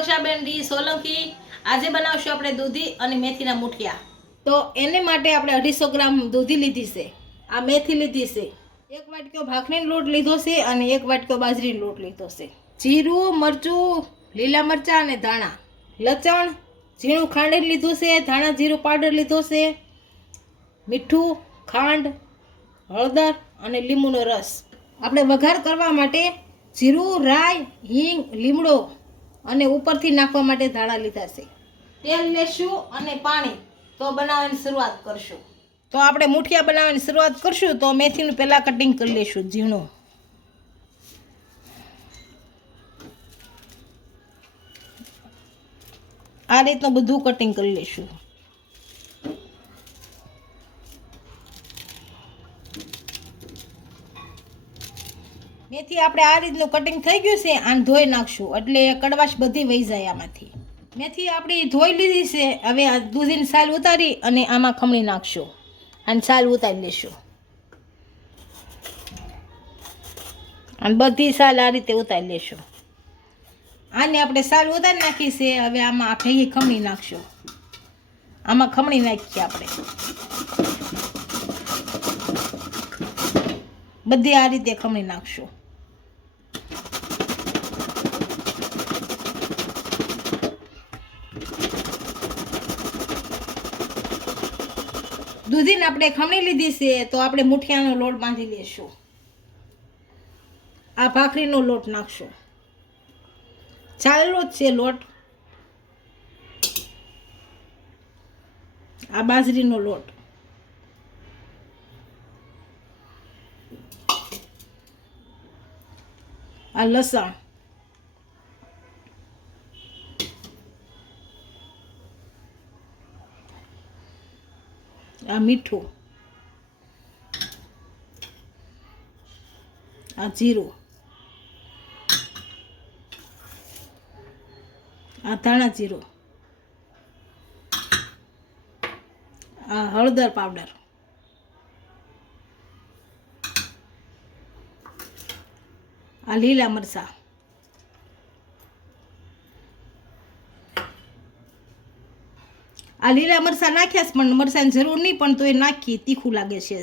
સુરક્ષાબેન D Solanki. આજે બનાવશું આપણે દૂધી અને મેથીના મુઠિયા। તો એને માટે આપણે 250 ગ્રામ દૂધી લીધી છે, આ મેથી લીધી છે, 1 વાટકો ભાખરીનો લોટ લીધો છે અને 1 વાટકો બાજરીનો લોટ લીધો છે, જીરું, મરચું, લીલા મરચાં અને ધાણા, લસણ, ઝીણું ખાંડ લીધું છે, ધાણા જીરું પાવડર લીધો છે, મીઠું, ખાંડ, હળદર અને લીંબુનો રસ। આપણે વઘાર કરવા માટે જીરું, રાઈ, હિંગ, લીમડો અને ઉપરથી નાખવા માટે ધાણા લીધા છે। તેલ લેશું અને પાણી। તો બનાવવાની શરૂઆત કરશું। તો આપણે મુઠિયા બનાવવાની શરૂઆત કરશું તો મેથીનું પહેલાં કટિંગ કરી લઈશું ઝીણું। આ રીતનું બધું કટિંગ કરી લઈશું। મેથી આપણે આ રીતનું કટિંગ થઈ ગયું છે, આને ધોઈ નાખશું એટલે કડવાશ બધી વહી જાય આમાંથી। મેથી આપણી ધોઈ લીધી છે। હવે આ દૂધીની છાલ ઉતારી અને આમાં ખમણી નાખશું અને છાલ ઉતારી લેશું અને બધી છાલ આ રીતે ઉતારી લેશું। આને આપણે છાલ ઉતારી નાખી છે। હવે આમાં ભેગી ખમણી નાખશું, આમાં ખમણી નાખીએ આપણે બધી આ રીતે ખમણી નાખશું। દૂધીને આપણે ખમણી લીધી છે તો આપણે મુઠિયાનો લોટ બાંધી લેશું। આ ભાખરીનો લોટ નાખશું, ચાલેલો જ છે લોટ। આ બાજરીનો લોટ, આ લસણ, આ મીઠું, આ જીરું, આ ધાણા જીરું, આ હળદર પાવડર, આ લીલા મરચાં, આ લીલા મરચાં નાખ્યા છે પણ મરચાંની જરૂર નહીં, પણ તો એ નાખી તીખું લાગે છે।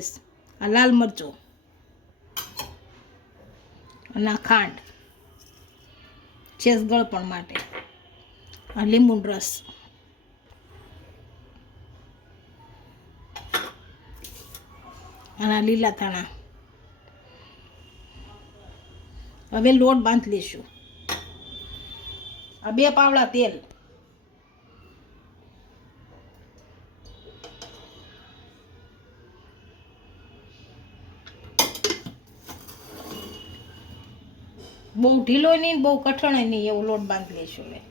આ લાલ મરચું અને આ ખાંડ છેસ ગળપણ માટે, આ લીંબુનો રસ, અને આ લીલા ધાણા। હવે લોટ બાંધી લઈશું। આ 2 પાવડા તેલ, બહુ ઢીલો નહીં બહુ કઠણ નહીં એવો લોટ બાંધી લઈશું। હવે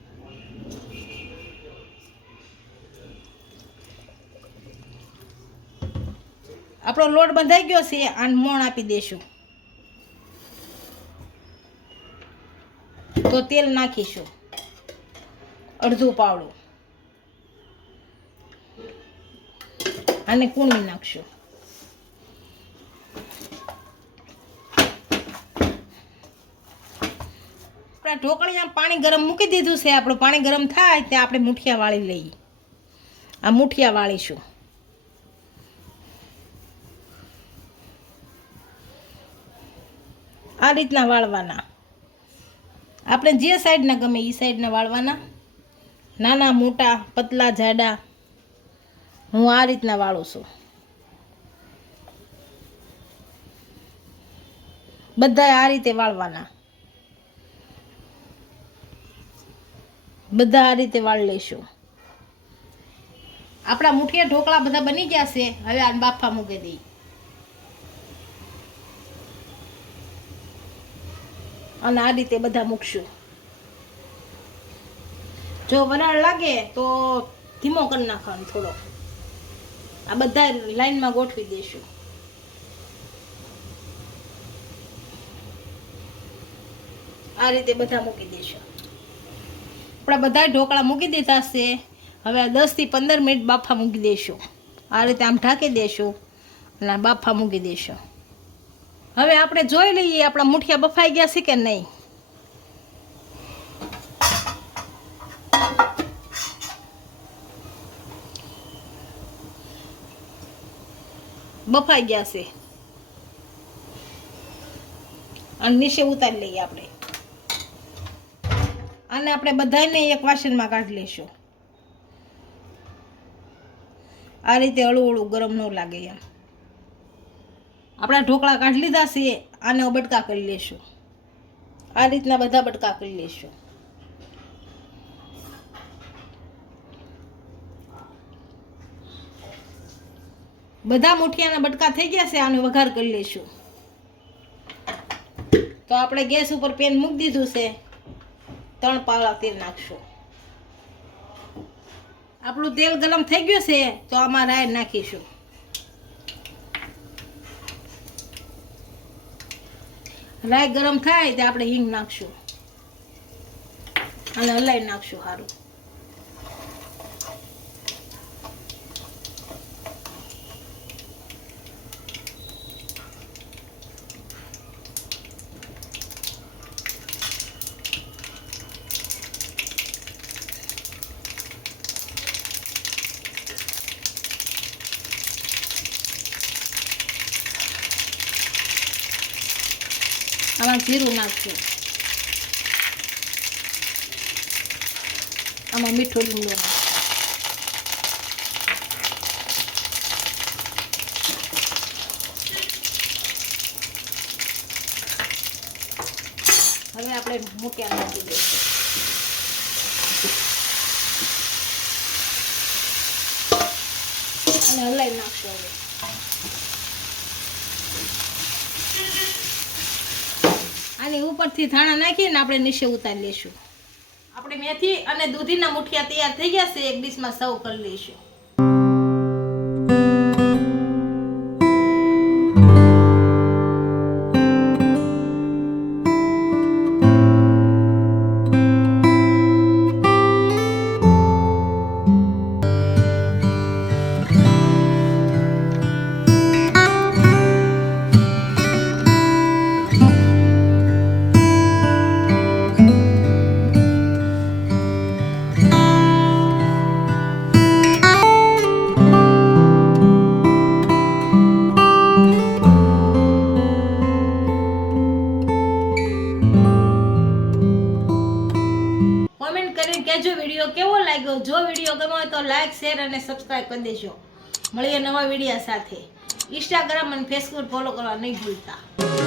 આપણો લોટ બંધાઈ ગયો છે, આને મોણ આપી દઈશું। તો તેલ નાખીશું અડધું પાવડું, આને કૂણી નાખશું। આપણા ઢોકળીમાં પાણી ગરમ મૂકી દીધું છે। આપણું પાણી ગરમ થાય ત્યાં આપણે મુઠિયા વાળી લઈએ। આ મુઠિયા વાળીશું। આ રીતના વાળવાના, આપણે જે સાઈડના ગમે એ સાઈડના વાળવાના, નાના મોટા પતલા જાડા। હું આ રીતના વાળું છું। બધા આ રીતે વાળવાના, બધા આ રીતે વાળી લઈશું। આપણા મુઠિયા ઢોકળા બધા બની ગયા છે। હવે આને બાફા મૂકી દઈએ અને આ રીતે બધા મૂકશું। જો વરાળ લાગે તો ધીમો કરી નાખવાનો થોડો। આ બધા લાઈનમાં ગોઠવી દઈશું। આ રીતે બધા મૂકી દઈશું। આપણા બધા ઢોકળા મૂકી દીધા છે। હવે 10 થી 15 મિનિટ બાફા મૂકી દઈશું। આ રીતે આમ ઢાંકી દઈશું અને બાફા મૂકી દઈશું। હવે આપણે જોઈ લઈએ આપણા મુઠિયા બફાઈ ગયા છે કે નહીં। બફાઈ ગયા છે અને નીચે ઉતારી લઈએ આપણે. અને આપણે બધાને એક વાસણમાં કાઢી લઈશું. આ રીતે હળવું હળવું ગરમ ન લાગે એમ. આપણા ઢોકળા કાઢી લીધા છે. આને બટકા કરી લઈશું. આ રીતના બધા બટકા કરી લઈશું. બધા મુઠિયાના બટકા થઈ ગયા છે. આનો વઘાર કરી લઈશું. તો આપણે ગેસ ઉપર પેન મૂકી દીધું છે. 3 પાવડા તેલ નાખશું. આપણું તેલ ગરમ થઈ ગયું છે તો આમાં રાઈ નાખીશું. રાઈ ગરમ થાય તો આપણે હિંગ નાખશું અને હલાવી નાખશું સારું. આમાં જીરું નાખશું. આમાં મીઠું લીમડો નાખશું. હવે આપણે મૂક્યા નાખી દઈશું. અને હલાવી નાખશું. હવે આની ઉપરથી ધાણા નાખીને આપણે નીચે ઉતારી લઈશું. આપણે મેથી અને દૂધીના મુઠિયા તૈયાર થઈ ગયા છે. એક ડીશમાં સર્વ કરી લઈશું. કહેજો વિડીયો કેવો લાગ્યો. જો વિડીયો ગમ્યો હોય તો લાઈક, શેર અને સબસ્ક્રાઈબ કરી દેજો. મળીએ નવા વિડીયો સાથે. ઇન્સ્ટાગ્રામ અને ફેસબુક ફોલો કરવા નહીં ભૂલતા.